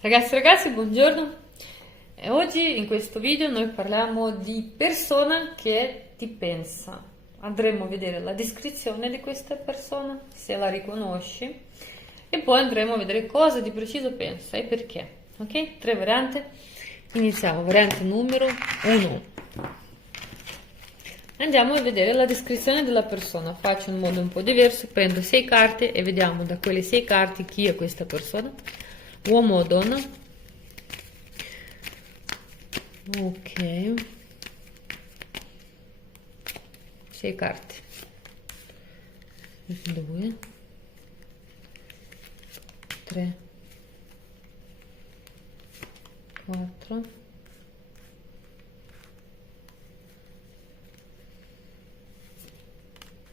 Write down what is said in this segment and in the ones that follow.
Ragazzi e ragazzi, buongiorno. E oggi in questo video noi parliamo di persona che ti pensa. Andremo a vedere la descrizione di questa persona, se la riconosci, e poi andremo a vedere cosa di preciso pensa e perché. Ok? Tre varianti. Iniziamo, variante numero 1. Andiamo a vedere la descrizione della persona. Faccio in modo un po' diverso, prendo 6 carte e vediamo da quelle 6 carte chi è questa persona. Uomo o donna? Ok. 6 carte. 2, 3, 4,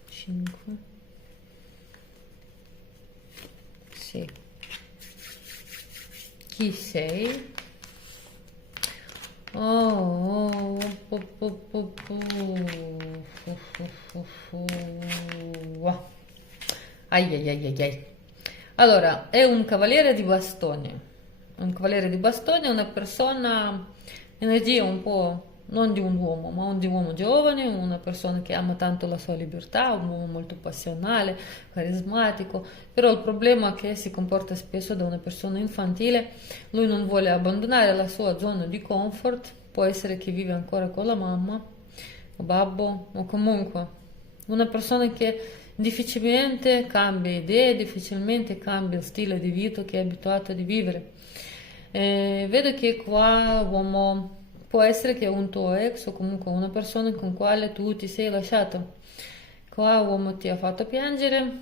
5, 6. Chi sei? Oh, po, po, po, po. Fu, fu, fu, fu. Ai, ai, ai, ai, ai. Allora, è un cavaliere di bastoni. Un cavaliere di bastoni è una persona, energia un po' non di un uomo, ma di un uomo giovane, una persona che ama tanto la sua libertà, un uomo molto passionale, carismatico, però il problema è che si comporta spesso da una persona infantile, lui non vuole abbandonare la sua zona di comfort, può essere che vive ancora con la mamma, o babbo, o comunque una persona che difficilmente cambia idee, difficilmente cambia il stile di vita che è abituato a vivere. Vedo che qua uomo può essere che è un tuo ex o comunque una persona con quale tu ti sei lasciato. Qua uomo ti ha fatto piangere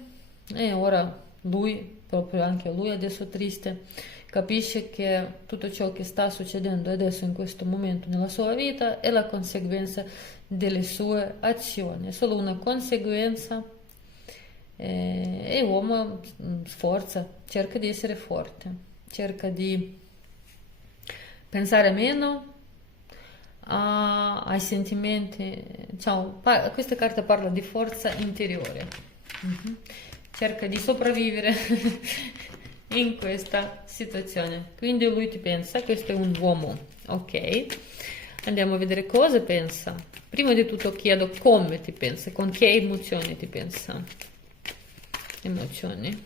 e ora lui, proprio anche lui adesso triste, capisce che tutto ciò che sta succedendo adesso in questo momento nella sua vita è la conseguenza delle sue azioni, è solo una conseguenza e l'uomo sforza, cerca di essere forte, cerca di pensare meno ai sentimenti. Diciamo, questa carta parla di forza interiore. Mhm. Cerca di sopravvivere in questa situazione. Quindi lui ti pensa, questo è un uomo, ok? Andiamo a vedere cosa pensa. Prima di tutto chiedo come ti pensa, con che emozioni ti pensa. Emozioni.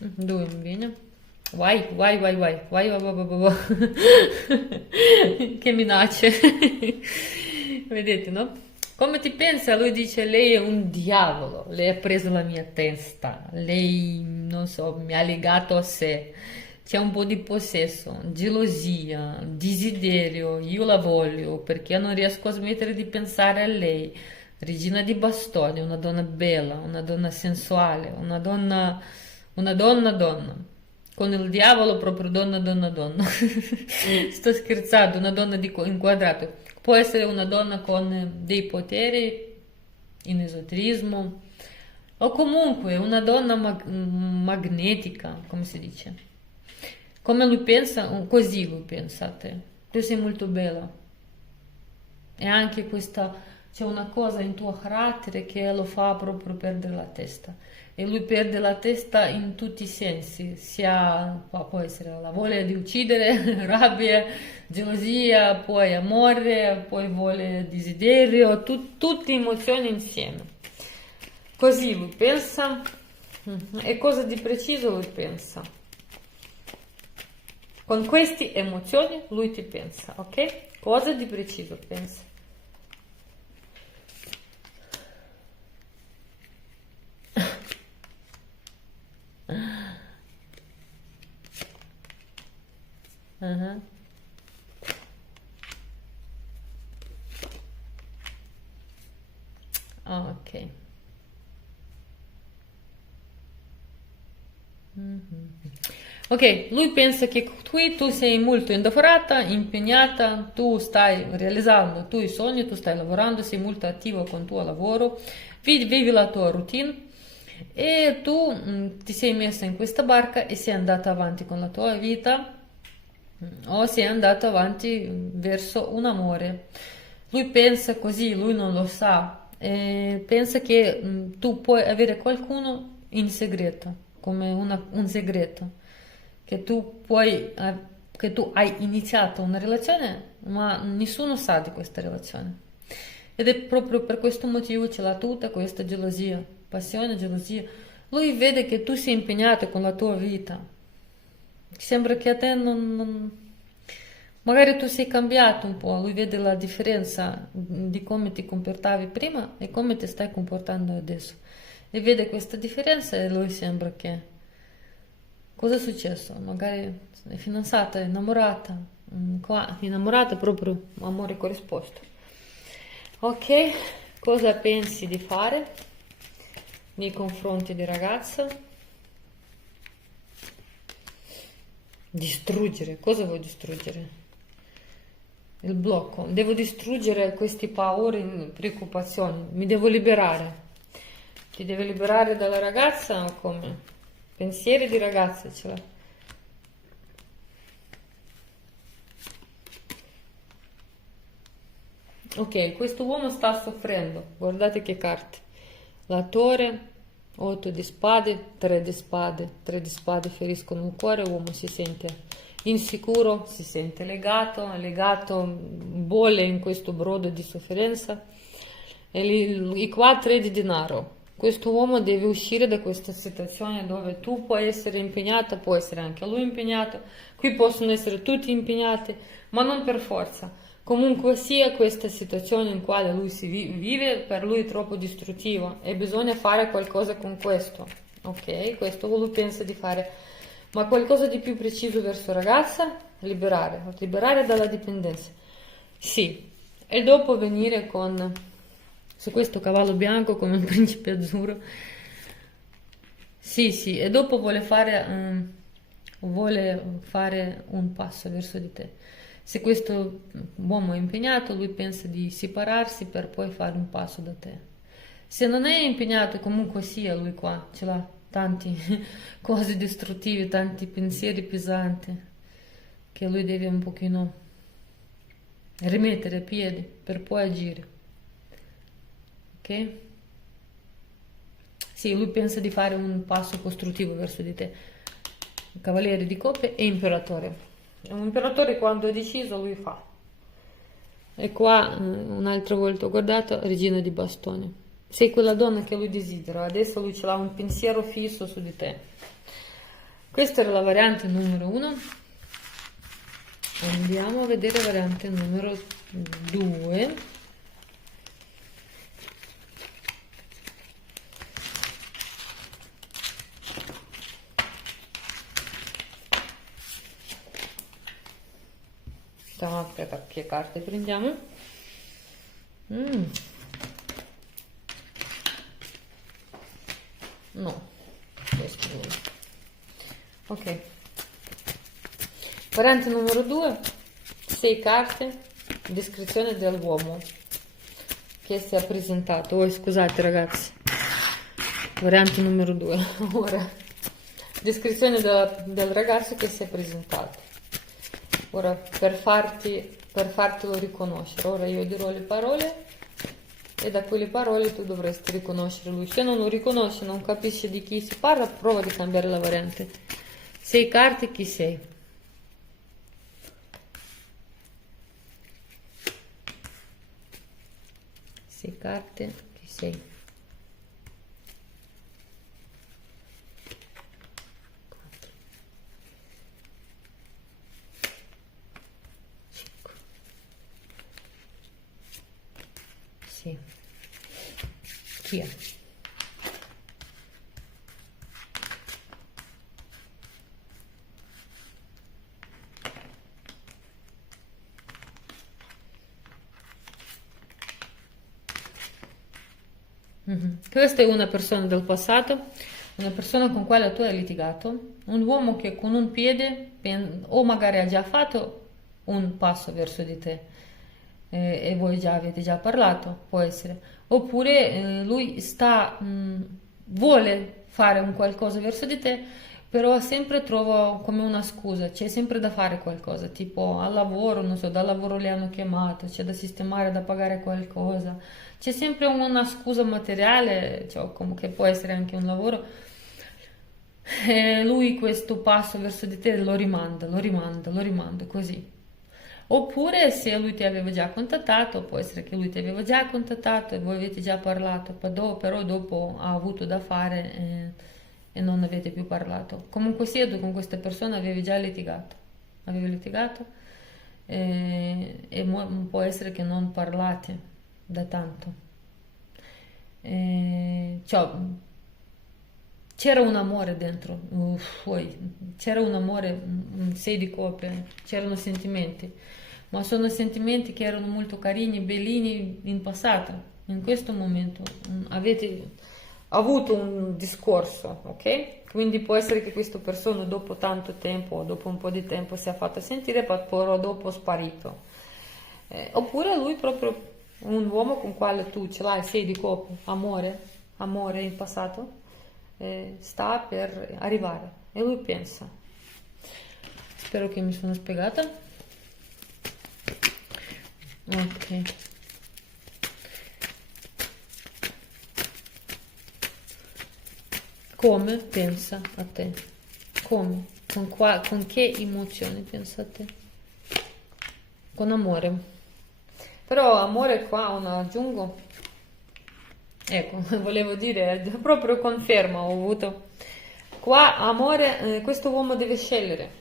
Dove mi viene? Vai, vai, vai, vai, vai, vai, vai, vai, vai, vai. Che minacce. Vedete, no? Come ti pensa? Lui dice, lei è un diavolo, lei ha preso la mia testa, lei, non so, mi ha legato a sé. C'è un po' di possesso, gelosia, desiderio, io la voglio perché non riesco a smettere di pensare a lei. Regina di bastoni, una donna bella, una donna sensuale, una donna donna. Con il diavolo proprio donna donna donna. Sto scherzando, una donna inquadrato. Può essere una donna con dei poteri in esoterismo o comunque una donna magnetica, come si dice. Come lui pensa, così lui pensa a te. Tu sei molto bella. E anche questa, c'è una cosa in tuo carattere che lo fa proprio perdere la testa. E lui perde la testa in tutti i sensi, sia può essere la voglia di uccidere, rabbia, gelosia, poi amore, poi voglia, desiderio, tutte emozioni insieme. Così lui pensa. E cosa di preciso lui pensa? Con queste emozioni lui ti pensa, ok? Cosa di preciso pensa? Mhm. Ah, ok. Ok, lui pensa che qui tu sei molto indaffarata, impegnata, tu stai realizzando i tuoi sogni, tu stai lavorando, sei molto attivo con il tuo lavoro, vivi la tua routine e tu ti sei messa in questa barca e sei andata avanti con la tua vita o sei andata avanti verso un amore. Lui pensa così, lui non lo sa, pensa che tu puoi avere qualcuno in segreto. come un segreto, che tu puoi, che tu hai iniziato una relazione, ma nessuno sa di questa relazione. Ed è proprio per questo motivo c'è la tutta questa gelosia, passione, gelosia. Lui vede che tu sei impegnato con la tua vita. Sembra che a te magari tu sei cambiato un po', lui vede la differenza di come ti comportavi prima e come ti stai comportando adesso. E vede questa differenza e lui sembra che... Cosa è successo? Magari è fidanzata, è innamorata, qua, innamorata è proprio amore corrisposto. Ok, cosa pensi di fare nei confronti di ragazza? Distruggere, cosa vuoi distruggere? Il blocco, devo distruggere queste paure, preoccupazioni, mi devo liberare. Ti devi liberare dalla ragazza o come? Pensieri di ragazza ce l'ha. Ok, questo uomo sta soffrendo, guardate che carte. La torre, 8 di spade, 3 di spade, 3 di spade feriscono il cuore, l'uomo si sente insicuro, si sente legato, bolle in questo brodo di sofferenza. E qua 3 di denaro. Questo uomo deve uscire da questa situazione dove tu puoi essere impegnata, può essere anche lui impegnato, qui possono essere tutti impegnati, ma non per forza. Comunque sia questa situazione in quale lui si vive, per lui è troppo distruttiva e bisogna fare qualcosa con questo, ok? Questo lui pensa di fare, ma qualcosa di più preciso verso ragazza, liberare dalla dipendenza. Sì, e dopo venire su questo cavallo bianco come un principe azzurro. Sì, e dopo vuole fare un passo verso di te. Se questo uomo è impegnato, lui pensa di separarsi per poi fare un passo da te. Se non è impegnato, comunque sia, lui qua ce l'ha tante cose distruttive, tanti pensieri pesanti che lui deve un pochino rimettere a piedi per poi agire. Ok? Sì, lui pensa di fare un passo costruttivo verso di te. Cavaliere di coppe e imperatore. Un imperatore quando è deciso lui fa. E qua un'altra volta ho guardato regina di bastoni. Sei quella donna che lui desidera, adesso lui ce l'ha un pensiero fisso su di te. Questa era la variante numero 1. Andiamo a vedere la variante numero 2. Aspetta, che carte prendiamo? No, questo no. Ok. Variante numero 2, 6 carte, descrizione dell'uomo che si è presentato. Oh, scusate ragazzi. Variante numero 2. Ora, descrizione del ragazzo che si è presentato. Ora, per fartelo riconoscere, ora io dirò le parole e da quelle parole tu dovresti riconoscere lui. Se non lo riconosci, non capisci di chi si parla, prova di cambiare la variante. 6 carte, chi sei? Sei carte, chi sei? Sì. Chi è? Questa è una persona del passato, una persona con quale tu hai litigato, un uomo che con un piede o magari ha già fatto un passo verso di te e voi già avete già parlato, può essere, oppure lui vuole fare un qualcosa verso di te, però sempre trova come una scusa, c'è sempre da fare qualcosa, tipo al lavoro, non so, dal lavoro le hanno chiamato, c'è da sistemare, da pagare qualcosa, c'è sempre una scusa materiale, cioè, come che può essere anche un lavoro, E lui questo passo verso di te lo rimanda, lo rimanda così. Oppure se lui ti aveva già contattato, può essere che lui ti aveva già contattato e voi avete già parlato, però dopo ha avuto da fare e non avete più parlato. Comunque sia, tu con questa persona avevi già litigato, avevi litigato può essere che non parlate da tanto. Cioè, c'era un amore dentro, c'era un amore, sei di coppia, c'erano sentimenti, ma sono sentimenti che erano molto carini, bellini in passato. In questo momento avete avuto un discorso, ok? Quindi può essere che questa persona dopo tanto tempo, dopo un po' di tempo si è fatta sentire, però dopo è sparito. Oppure lui proprio un uomo con quale tu ce l'hai, sei di coppia, amore in passato, sta per arrivare e lui pensa. Spero che mi sono spiegata. Ok. Come pensa a te? Come? Con che emozioni pensa a te? Con amore. Però amore qua una aggiungo. Ecco, volevo dire, proprio conferma ho avuto. Qua amore, questo uomo deve scegliere.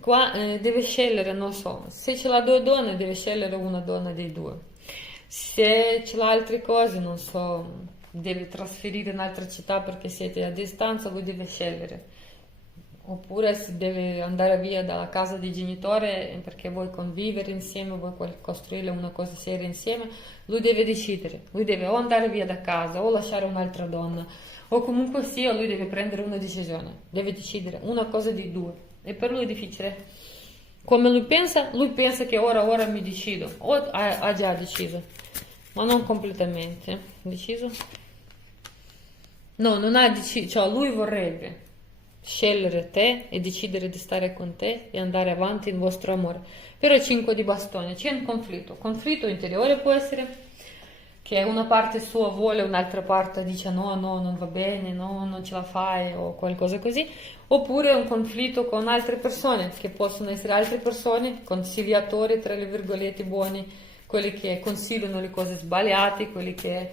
Qua deve scegliere, non so, se ce l'ha due donne deve scegliere una donna dei due. Se ce l'ha altre cose, non so, deve trasferire in un'altra città perché siete a distanza, lui deve scegliere. Oppure si deve andare via dalla casa dei genitori perché vuoi convivere insieme, vuoi costruire una cosa seria insieme, lui deve decidere, lui deve o andare via da casa o lasciare un'altra donna, o comunque sia lui deve prendere una decisione, deve decidere una cosa di due. E per lui è difficile. Come lui pensa che ora mi decido, o ha già deciso, ma non completamente. Deciso? No, non ha deciso, cioè lui vorrebbe scegliere te e decidere di stare con te e andare avanti in vostro amore. Però è 5 di bastone, c'è un conflitto interiore può essere che una parte sua vuole, un'altra parte dice no, non va bene, no, non ce la fai o qualcosa così, oppure un conflitto con altre persone, che possono essere altre persone, consigliatori, tra le virgolette, buoni, quelli che consigliano le cose sbagliate, quelli che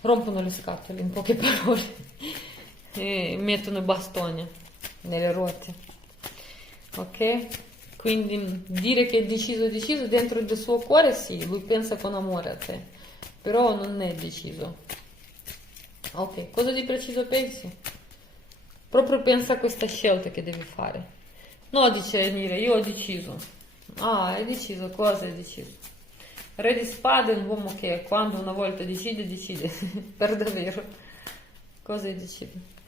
rompono le scatole, in poche parole, e mettono i bastoni nelle ruote, ok? Quindi dire che è deciso dentro del suo cuore, sì, lui pensa con amore a te, però non è deciso. Ok, cosa di preciso pensi? Proprio pensa a questa scelta che devi fare. No, dice Nire, io ho deciso. Ah, hai deciso, cosa hai deciso? Re di spade è un uomo che quando una volta decide, per davvero. Cosa hai deciso?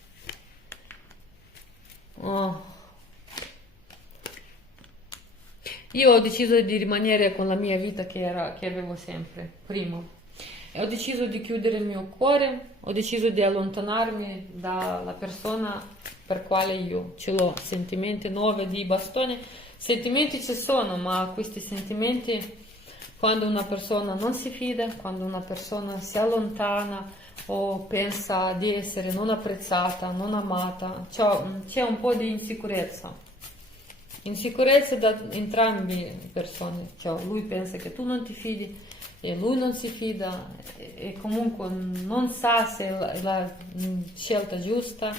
Oh. Io ho deciso di rimanere con la mia vita che avevo sempre, prima. E ho deciso di chiudere il mio cuore, ho deciso di allontanarmi dalla persona per quale io ce l'ho, sentimenti nuovi di bastone. Sentimenti ci sono, ma questi sentimenti, quando una persona non si fida, quando una persona si allontana o pensa di essere non apprezzata, non amata, cioè, c'è un po' di insicurezza. Insicurezza da entrambe le persone, cioè lui pensa che tu non ti fidi e lui non si fida e comunque non sa se è la scelta giusta,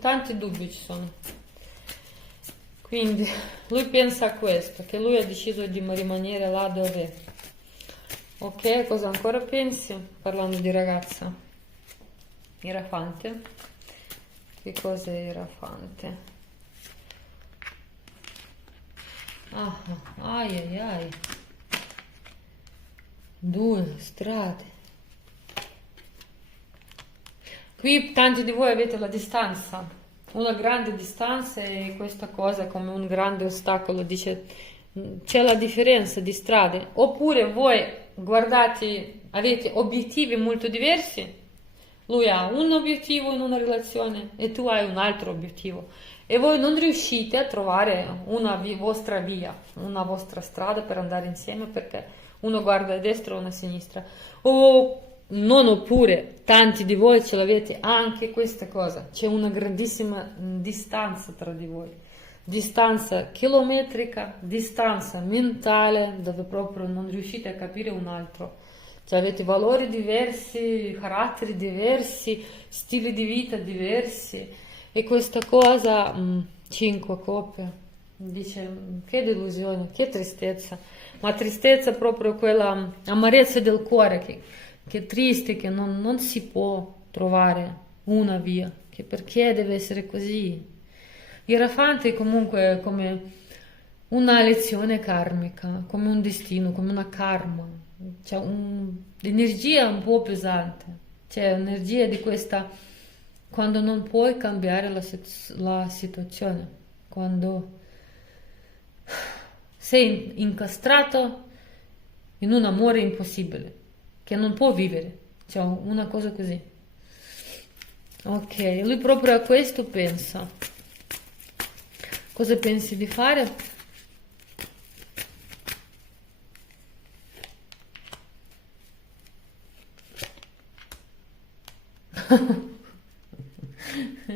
tanti dubbi ci sono. Quindi lui pensa a questo, che lui ha deciso di rimanere là dove è. Ok, cosa ancora pensi? Parlando di ragazza. Ierafante. Che cosa è Ierafante? Ai. 2 strade. Qui tanti di voi avete la distanza, una grande distanza e questa cosa come un grande ostacolo, dice c'è la differenza di strade, oppure voi guardate, avete obiettivi molto diversi, lui ha un obiettivo in una relazione e tu hai un altro obiettivo e voi non riuscite a trovare una vostra via, una vostra strada per andare insieme perché uno guarda a destra e uno a sinistra, o non oppure tanti di voi ce l'avete anche questa cosa, c'è una grandissima distanza tra di voi, distanza chilometrica, distanza mentale, dove proprio non riuscite a capire un altro, cioè avete valori diversi, caratteri diversi, stili di vita diversi, e questa cosa, 5 coppie, dice, che delusione, che tristezza, ma tristezza proprio quella amarezza del cuore, che è triste, che non si può trovare una via, che perché deve essere così. Irafante comunque come una lezione karmica, come un destino, come una karma, c'è un'energia un po' pesante, c'è un'energia di questa quando non puoi cambiare la situazione, quando sei incastrato in un amore impossibile, che non può vivere, cioè una cosa così. Ok, lui proprio a questo pensa. Cosa pensi di fare?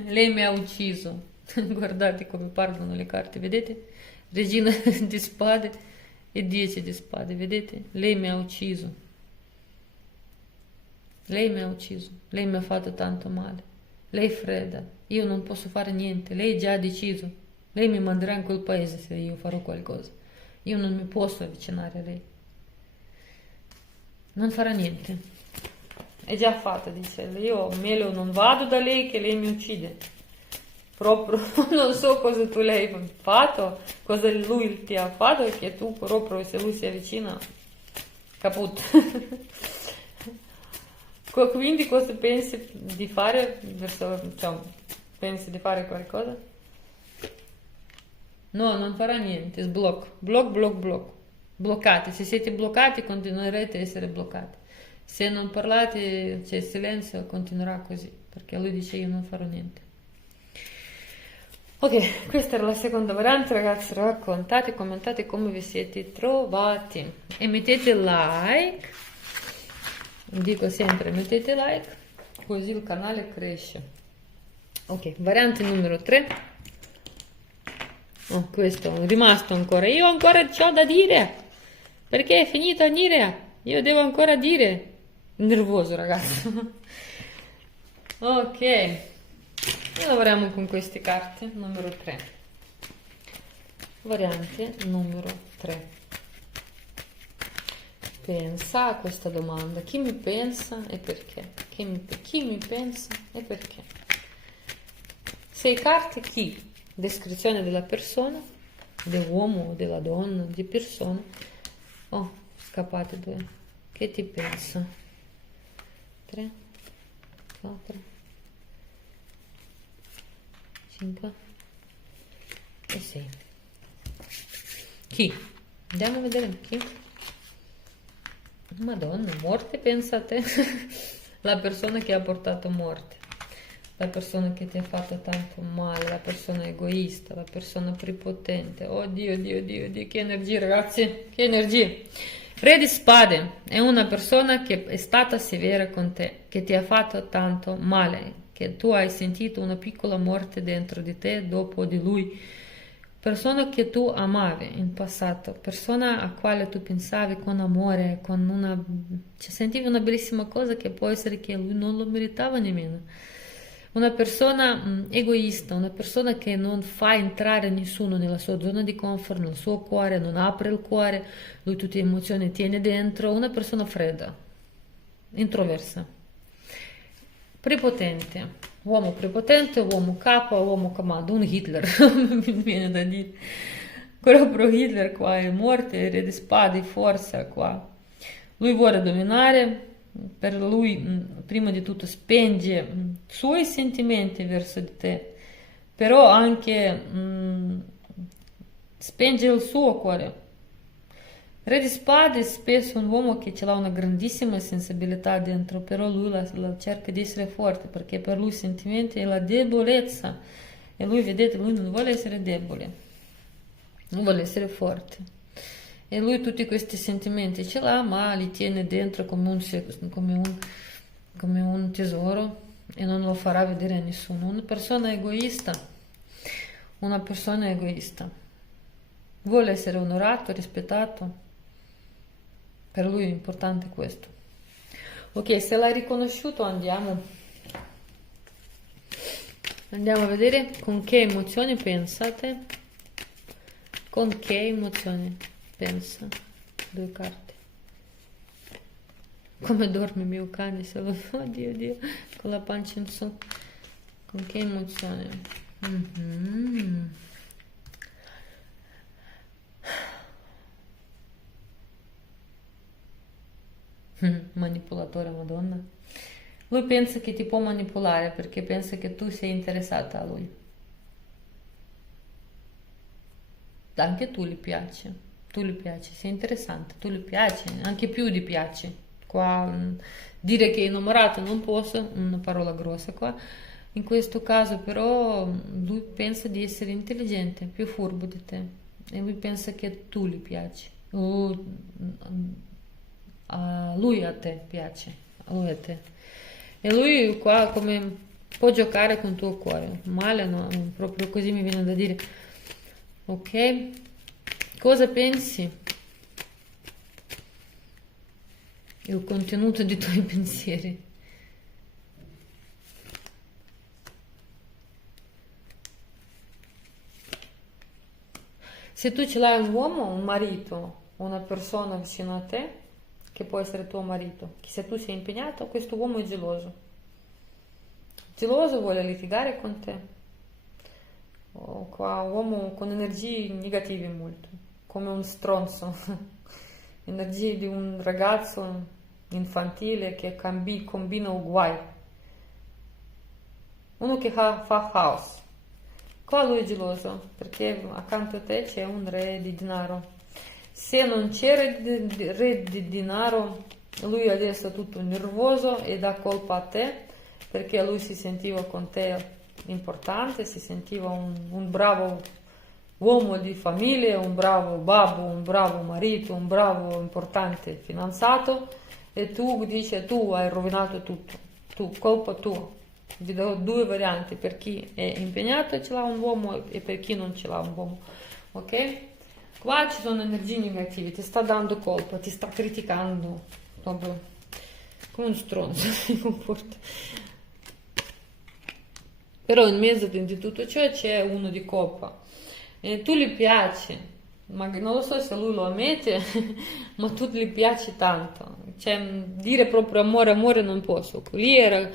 Lei mi ha ucciso. Guardate come parlano le carte, vedete? Regina di spade e 10 di spade, vedete? Lei mi ha ucciso. Lei mi ha ucciso. Lei mi ha fatto tanto male. Lei è fredda. Io non posso fare niente. Lei già ha deciso. Lei mi manderà in quel paese se io farò qualcosa. Io non mi posso avvicinare a lei. Non farà niente. È già fatta, dice. Io meglio non vado da lei che lei mi uccide. Proprio non so cosa tu lei hai fatto, cosa lui ti ha fatto, che tu proprio se lui si avvicina, caput. Quindi cosa pensi di fare? Cioè, pensi di fare qualcosa? No, non farà niente, sblocco, blocco. Bloccati, se siete bloccati continuerete a essere bloccati. Se non parlate, c'è silenzio, continuerà così, perché lui dice io non farò niente. Ok, questa era la seconda variante, ragazzi, raccontate, commentate come vi siete trovati e mettete like, dico sempre mettete like, così il canale cresce. Ok, variante numero 3. Oh, questo è rimasto ancora, io ancora c'ho da dire, perché è finita Nirea, io devo ancora dire, nervoso ragazzi. Ok, e lavoriamo con queste carte, numero 3, variante numero 3. Pensa a questa domanda, chi mi pensa e perché? Chi mi pensa e perché? 6 carte, chi? Descrizione della persona, dell'uomo o della donna, di persona. Oh, scappate 2. Che ti pensa? 3, 4, 5 e 6. Chi? Andiamo a vedere chi. Madonna, morte, pensate. La persona che ha portato morte. La persona che ti ha fatto tanto male, la persona egoista, la persona prepotente. Oh Dio, che energie ragazzi, che energie. Re di spade è una persona che è stata severa con te, che ti ha fatto tanto male, che tu hai sentito una piccola morte dentro di te dopo di lui. Persona che tu amavi in passato, persona a quale tu pensavi con amore, con una... cioè, sentivi una bellissima cosa che può essere che lui non lo meritava nemmeno. Una persona egoista, una persona che non fa entrare nessuno nella sua zona di comfort, nel suo cuore, non apre il cuore, lui tutte le emozioni tiene dentro, una persona fredda, introversa, prepotente, uomo capo, uomo comando, un Hitler, mi viene da dire. Proprio Hitler qua è morte, re di spade, forza qua. Lui vuole dominare. Per lui prima di tutto spinge i suoi sentimenti verso di te, però anche spinge il suo cuore. Re di spade è spesso un uomo che ce l'ha una grandissima sensibilità dentro, però lui la cerca di essere forte, perché per lui i sentimenti è la debolezza, e lui, vedete, lui non vuole essere debole, non vuole essere forte. E lui tutti questi sentimenti ce l'ha, ma li tiene dentro come un tesoro e non lo farà vedere a nessuno. Una persona egoista, vuole essere onorato, rispettato, per lui è importante questo. Ok, se l'hai riconosciuto andiamo a vedere con che emozioni pensate, con che emozioni pensa, 2 carte. Come dorme mio cane, se lo oddio, Dio, con la pancia in su. Con che emozione? Mhm. Manipolatore, Madonna. Lui pensa che ti può manipolare perché pensa che tu sei interessata a lui. Anche tu gli piaci, sei interessante, tu gli piaci, anche più di piaci. Qua dire che è innamorato non posso, una parola grossa qua. In questo caso però lui pensa di essere intelligente, più furbo di te e lui pensa che tu gli piaci. A lui a te piace, a lui a te. E lui qua come può giocare con il tuo cuore, male no, proprio così mi viene da dire. Ok? Cosa pensi? Il contenuto dei tuoi pensieri. Se tu ce l'hai un uomo, un marito, una persona vicino a te, che può essere tuo marito, che se tu sei impegnato, questo uomo è geloso. Geloso, vuole litigare con te. Qua uomo con energie negative molto, come un stronzo, energie di un ragazzo infantile che combina guai, uno che fa caos. Qua lui è geloso perché accanto a te c'è un re di denaro. Se non c'è re di denaro, lui adesso è tutto nervoso e dà colpa a te perché lui si sentiva con te importante, si sentiva un bravo uomo di famiglia, un bravo babbo, un bravo marito, un bravo importante fidanzato e tu dici tu hai rovinato tutto, colpa tua. Vi do 2 varianti per chi è impegnato e ce l'ha un uomo e per chi non ce l'ha un uomo, ok? Qua ci sono energie negative, ti sta dando colpa, ti sta criticando, proprio come un stronzo si comporta. Però in mezzo di tutto ciò c'è uno di coppa e tu gli piaci, ma non lo so se lui lo ammette, ma tu gli piaci tanto, cioè dire proprio amore, amore non posso, lì era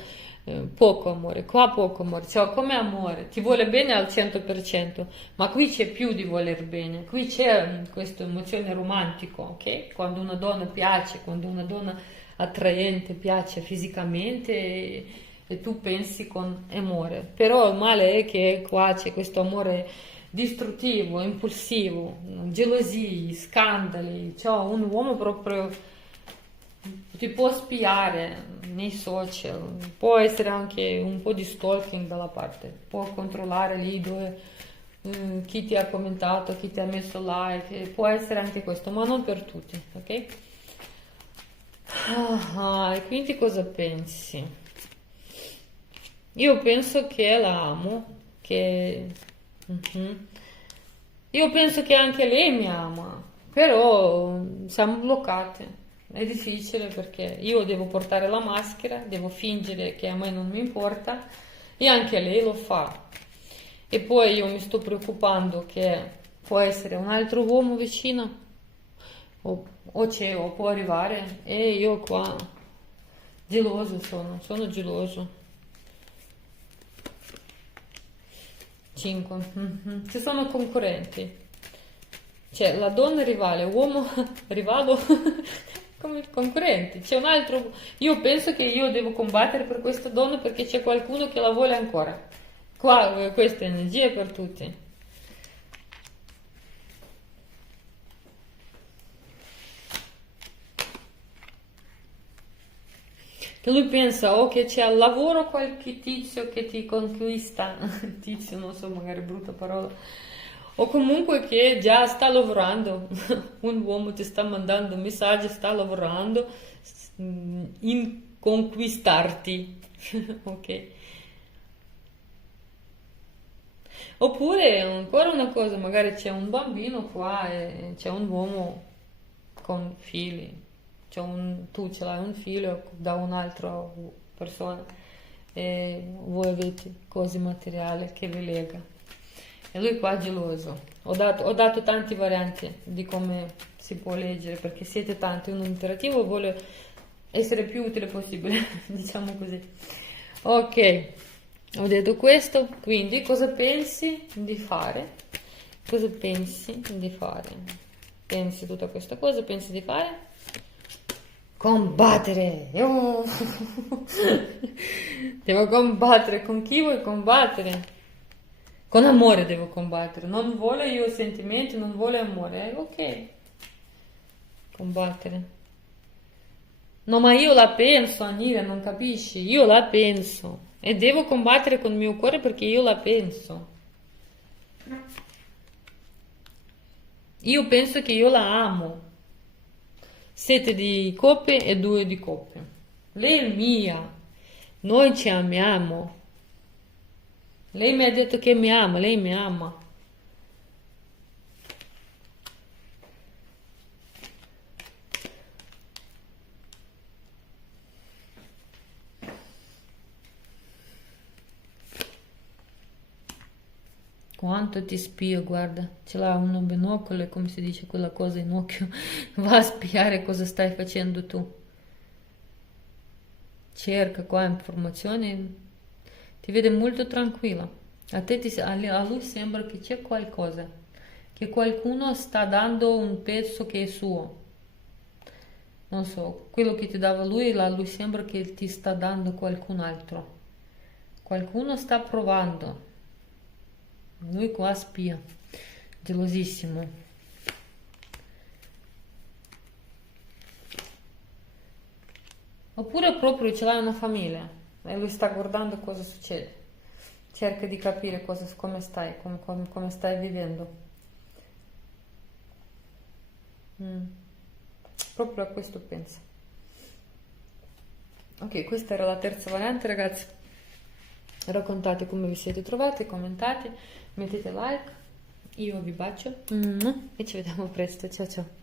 poco amore, qua poco amore, cioè come amore, ti vuole bene al 100%, ma qui c'è più di voler bene, qui c'è questa emozione romantica, ok? Quando una donna piace, quando una donna attraente piace fisicamente e tu pensi con amore, però il male è che qua c'è questo amore distruttivo, impulsivo, gelosie, scandali, cioè un uomo proprio ti può spiare nei social, può essere anche un po' di stalking dalla parte, può controllare lì dove chi ti ha commentato, chi ti ha messo like, può essere anche questo, ma non per tutti, ok? E quindi cosa pensi? Io penso che la amo, che io penso che anche lei mi ama, però siamo bloccate. È difficile perché io devo portare la maschera, devo fingere che a me non mi importa e anche lei lo fa. E poi io mi sto preoccupando che può essere un altro uomo vicino o c'è o può arrivare e io qua geloso sono geloso. 5. Ci sono concorrenti. C'è la donna rivale, uomo rivalo come concorrenti. C'è un altro. Io penso che io devo combattere per questa donna perché c'è qualcuno che la vuole ancora. Qua questa energia è per tutti. Che lui pensa o che c'è al lavoro qualche tizio che ti conquista, tizio non so, magari brutta parola, O comunque che già sta lavorando, un uomo ti sta mandando messaggi, sta lavorando in conquistarti, ok? Oppure ancora una cosa, magari c'è un bambino qua e c'è un uomo con figli, tu ce l'hai un figlio da un'altra persona e voi avete cose materiali che vi lega. E lui qua è geloso. Ho dato tante varianti di come si può leggere perché siete tanti, uno interattivo vuole essere più utile possibile, diciamo così. Ok, ho detto questo, quindi cosa pensi di fare? Cosa pensi di fare? Pensi tutta questa cosa, pensi di fare? Combattere! Devo combattere, con chi vuoi combattere? Con amore devo combattere, non vuole io sentimenti, non vuole amore, ok, combattere. No, ma io la penso, Anila, non capisci? Io la penso e devo combattere con il mio cuore perché io la penso. Io penso che io la amo. 7 di coppe e 2 di coppe. Lei è mia, noi ci amiamo. Lei mi ha detto che mi ama, lei mi ama. Quanto ti spio, guarda, ce l'ha uno binocolo e come si dice quella cosa in occhio, va a spiare cosa stai facendo tu. Cerca qua informazioni, ti vede molto tranquilla. A lui sembra che c'è qualcosa, che qualcuno sta dando un pezzo che è suo. Non so, quello che ti dava lui, a lui sembra che ti sta dando qualcun altro. Qualcuno sta provando. Lui qua spia, gelosissimo. Oppure proprio ce l'hai una famiglia e lui sta guardando cosa succede. Cerca di capire come stai, come stai vivendo. Mm. Proprio a questo pensa. Ok, questa era la terza variante, ragazzi. Raccontate come vi siete trovati, commentate, mettete like. Io vi bacio e ci vediamo presto. Ciao ciao.